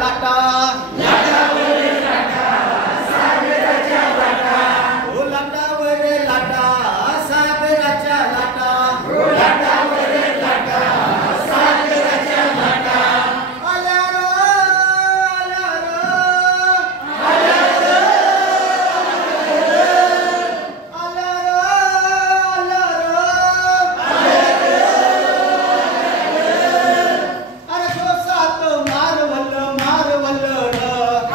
लाटा सागराच्या लाटा ओ लाटावर लाटा सागराच्या लाटा ओ लाटावर लाटा सागराच्या लाटा आल्या रो आल्या रो आल्या रो आल्या रो अरे तो सात मारवल मारवल र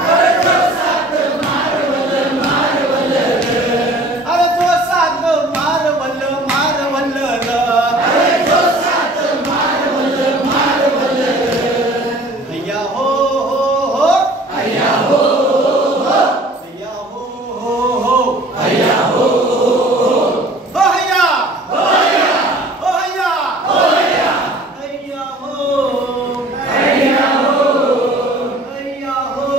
अरे तो सात मारवल मारवल र अरे तो सात मारवल मारवल र अरे तो सात मारवल मारवल र हैया हो हैया हो हैया हो हैया हो हैया हो हैया हो हैया हैया हो हैया हो हैया हो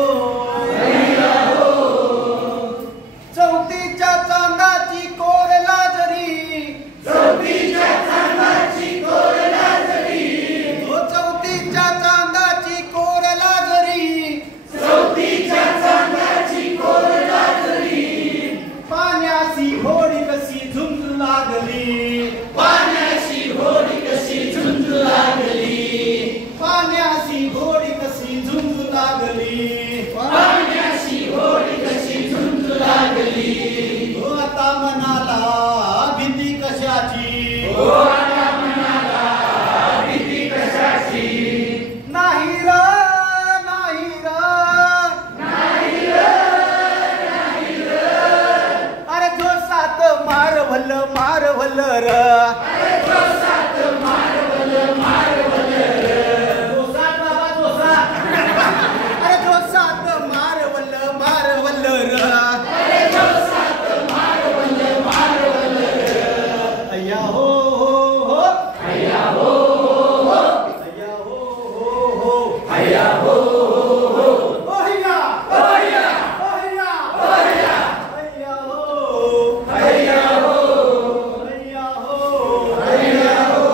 हैया हो चौथीच्या चांदाची कोर लाजरी चौथीच्या चांदाची कोर लाजरी ओ चौथीच्या चांदाची कोर लाजरी चौथीच्या चांदाची कोर लाजरी पाण्याची होडी कशी झुंज लागली पाण्याची होडी कशी झुंज लागली पाण्याची होडी कशी झुंज लागली पाण्याची होडी कशी झुंज लागली ओ आता मनाला भीती कशाची ओ आता मनाला भीती कशाची नाही र नाही र नाही र नाही र अरे जो सात मारवल मारवल र अरे जो सात मारवल मारवल र जो सात बाबा जो सात अरे जो सात मारवल मारवल र अरे जो सात मारवल मारवल र हैया हो हैया हो हैया हो हैया हो ओ हैया ओ हैया ओ हैया ओ हैया हैया हो हैया हो हैया हो हैया हो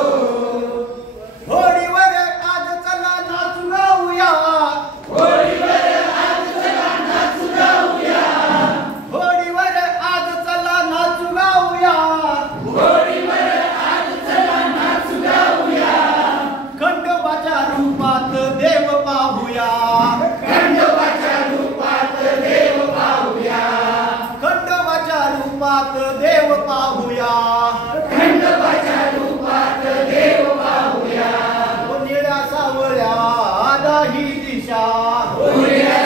होडीवर आज चला नाचू गाऊया होडीवर आज चला नाचू गाऊया होडीवर आज चला नाचू गाऊया होडीवर आज चला नाचू गाऊया खंडोबाच्या रूपात देव पाहूया खंडोबाच्या रूपात देव पाहूया खंडोबाच्या रूपात देव पाहूया खंडोबाच्या रूपात देव पाहूया ओ निळ्या सावळ्या दाही दिशा ओ निळ्या